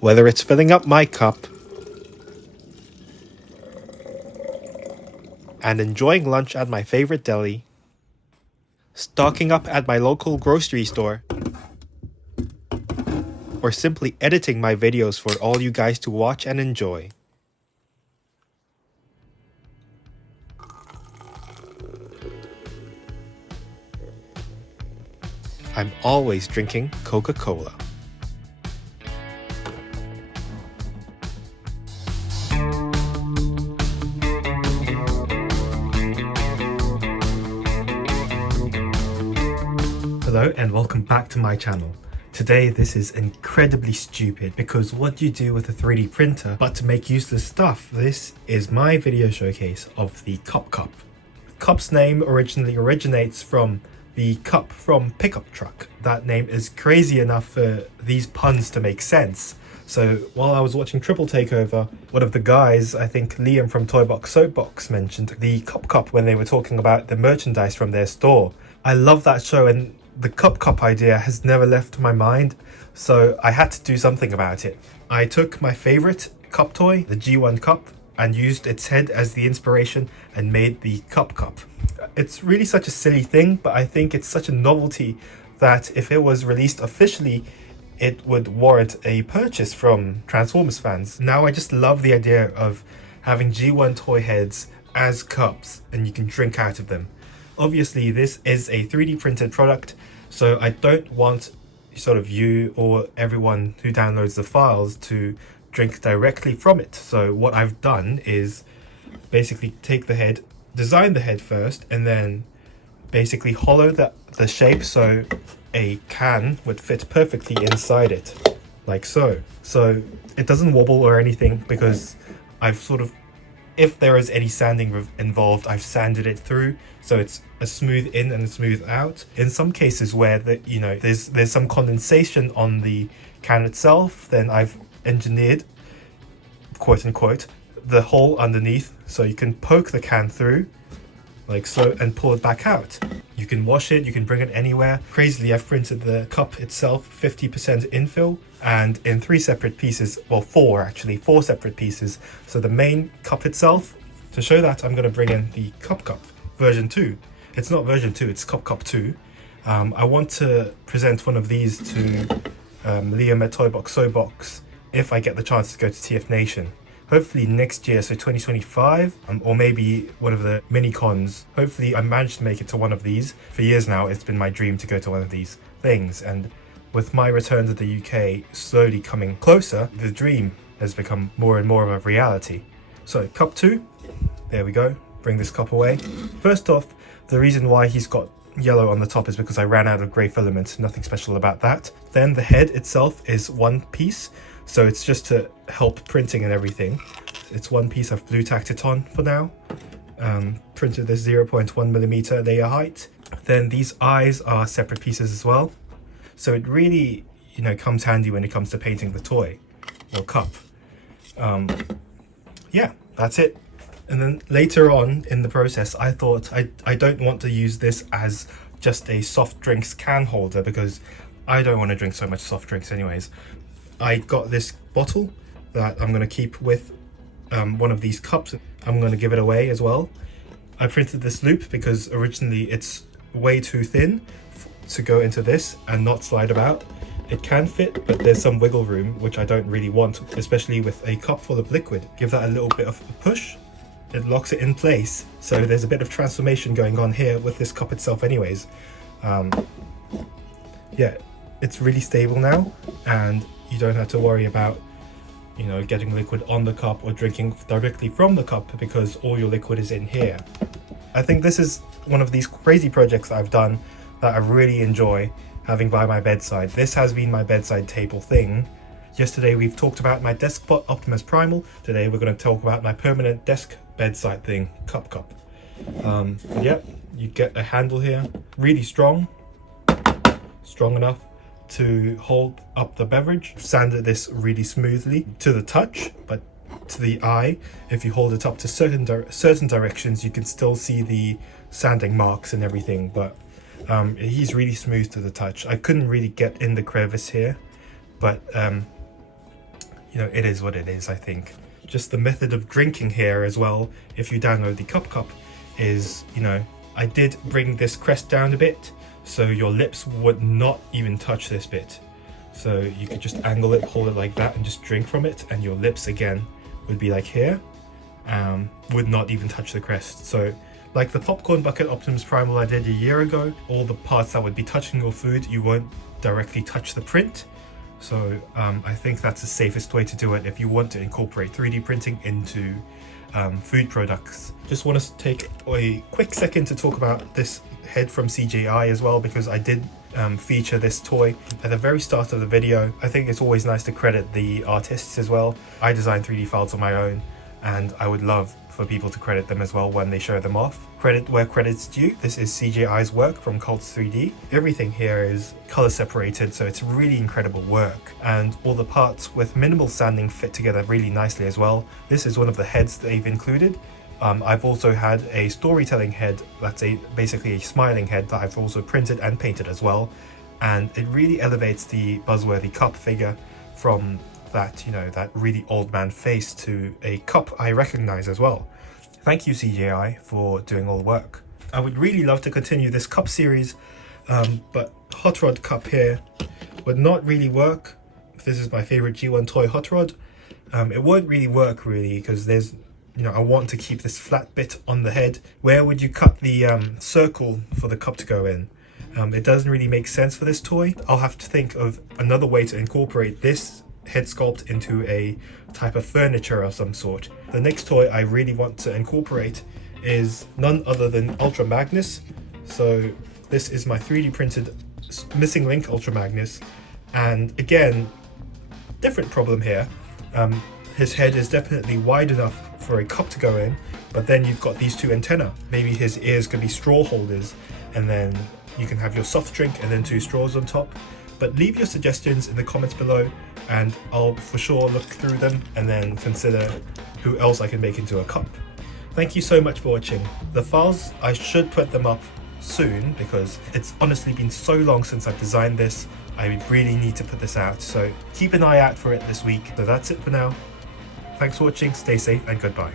Whether it's filling up my cup and enjoying lunch at my favorite deli, stocking up at my local grocery store, or simply editing my videos for all you guys to watch and enjoy. I'm always drinking Coca-Cola. Hello and welcome back to my channel. Today this is incredibly stupid because what do you do with a 3D printer but to make useless stuff? This is my video showcase of the Kup Cup. Cup's name originally originates from the cup from pickup truck. That name is crazy enough for these puns to make sense. So while I was watching Triple Takeover, one of the guys, I think Liam from Toybox Soapbox, mentioned the Kup Cup when they were talking about the merchandise from their store. I love that show, and the Kup Cup idea has never left my mind, so I had to do something about it. I took my favorite cup toy, the G1 Cup, and used its head as the inspiration and made the Kup Cup. It's really such a silly thing, but I think it's such a novelty that if it was released officially, it would warrant a purchase from Transformers fans. Now I just love the idea of having G1 toy heads as cups and you can drink out of them. Obviously this is a 3D printed product, so I don't want sort of you or everyone who downloads the files to drink directly from it. So what I've done is basically take the head, design the head first, and then basically hollow the shape so a can would fit perfectly inside it, like so. So it doesn't wobble or anything because I've sort of, if there is any sanding involved, I've sanded it through so it's a smooth in and a smooth out. In some cases where there's some condensation on the can itself, then I've engineered, quote unquote, the hole underneath so you can poke the can through like so and pull it back out. You can wash it, you can bring it anywhere. Crazily, I've printed the cup itself 50% infill and in three separate pieces, well four separate pieces. So the main cup itself, to show that I'm going to bring in the Kup Cup version 2. It's not version 2, it's Kup Cup 2. I want to present one of these to Liam at Toybox Soapbox if I get the chance to go to TF Nation. Hopefully next year, so 2025, or maybe one of the mini cons. Hopefully I managed to make it to one of these. For years now, it's been my dream to go to one of these things, and with my return to the UK slowly coming closer, the dream has become more and more of a reality. So Cup 2, there we go, bring this cup away. First off, the reason why he's got yellow on the top is because I ran out of grey filament, nothing special about that. Then the head itself is one piece, so it's just to help printing and everything. It's one piece. I've blue tacked it on for now. Printed this 0.1mm layer height. Then these eyes are separate pieces as well. So it really, comes handy when it comes to painting the toy or cup. Yeah, that's it. And then later on in the process, I thought I don't want to use this as just a soft drinks can holder because I don't want to drink so much soft drinks anyways. I got this bottle that I'm going to keep with one of these cups. I'm going to give it away as well. I printed this loop because originally it's way too thin to go into this and not slide about. It can fit, but there's some wiggle room, which I don't really want, especially with a cup full of liquid. Give that a little bit of a push. It locks it in place. So there's a bit of transformation going on here with this cup itself anyways. Yeah, it's really stable now, and you don't have to worry about, getting liquid on the cup or drinking directly from the cup because all your liquid is in here. I think this is one of these crazy projects that I've done that I really enjoy having by my bedside. This has been my bedside table thing. Yesterday we've talked about my Deskbot Optimus Primal. Today we're going to talk about my permanent desk bedside thing, Kup Cup. Yeah, you get a handle here, really strong enough to hold up the beverage. Sanded this really smoothly to the touch, but to the eye, if you hold it up to certain directions, you can still see the sanding marks and everything, but he's really smooth to the touch. I couldn't really get in the crevice here, but you know, it is what it is, I think. Just the method of drinking here as well, if you download the Kup Cup, is, you know, I did bring this crest down a bit so your lips would not even touch this bit. So you could just angle it, hold it like that, and just drink from it, and your lips again would be like here, would not even touch the crest. So like the popcorn bucket Optimus Primal I did a year ago, all the parts that would be touching your food, you won't directly touch the print. So I think that's the safest way to do it if you want to incorporate 3D printing into food products. Just want to take a quick second to talk about this head from CJI as well, because I did feature this toy at the very start of the video. I think it's always nice to credit the artists as well. I designed 3D files on my own, and I would love for people to credit them as well when they show them off. Credit where credit's due. This is CJI's work from Cults 3D. Everything here is color separated, so it's really incredible work, and all the parts with minimal sanding fit together really nicely as well. This is one of the heads they've included. I've also had a storytelling head that's basically a smiling head that I've also printed and painted as well, and it really elevates the buzzworthy cup figure from that, you know, that really old man face to a cup I recognize as well. Thank you, CJI, for doing all the work. I would really love to continue this cup series, but Hot Rod Cup here would not really work. This is my favorite G1 toy Hot Rod. It won't really work because there's, you know, I want to keep this flat bit on the head. Where would you cut the circle for the cup to go in? It doesn't really make sense for this toy. I'll have to think of another way to incorporate this head sculpt into a type of furniture of some sort. The next toy I really want to incorporate is none other than Ultra Magnus. So this is my 3D printed Missing Link Ultra Magnus, and again, different problem here. His head is definitely wide enough for a cup to go in, but then you've got these two antennae. Maybe his ears could be straw holders, and then you can have your soft drink and then two straws on top. But leave your suggestions in the comments below, and I'll for sure look through them and then consider who else I can make into a cup. Thank you so much for watching. The files, I should put them up soon because it's honestly been so long since I've designed this. I really need to put this out, so keep an eye out for it this week. So that's it for now. Thanks for watching, stay safe, and goodbye.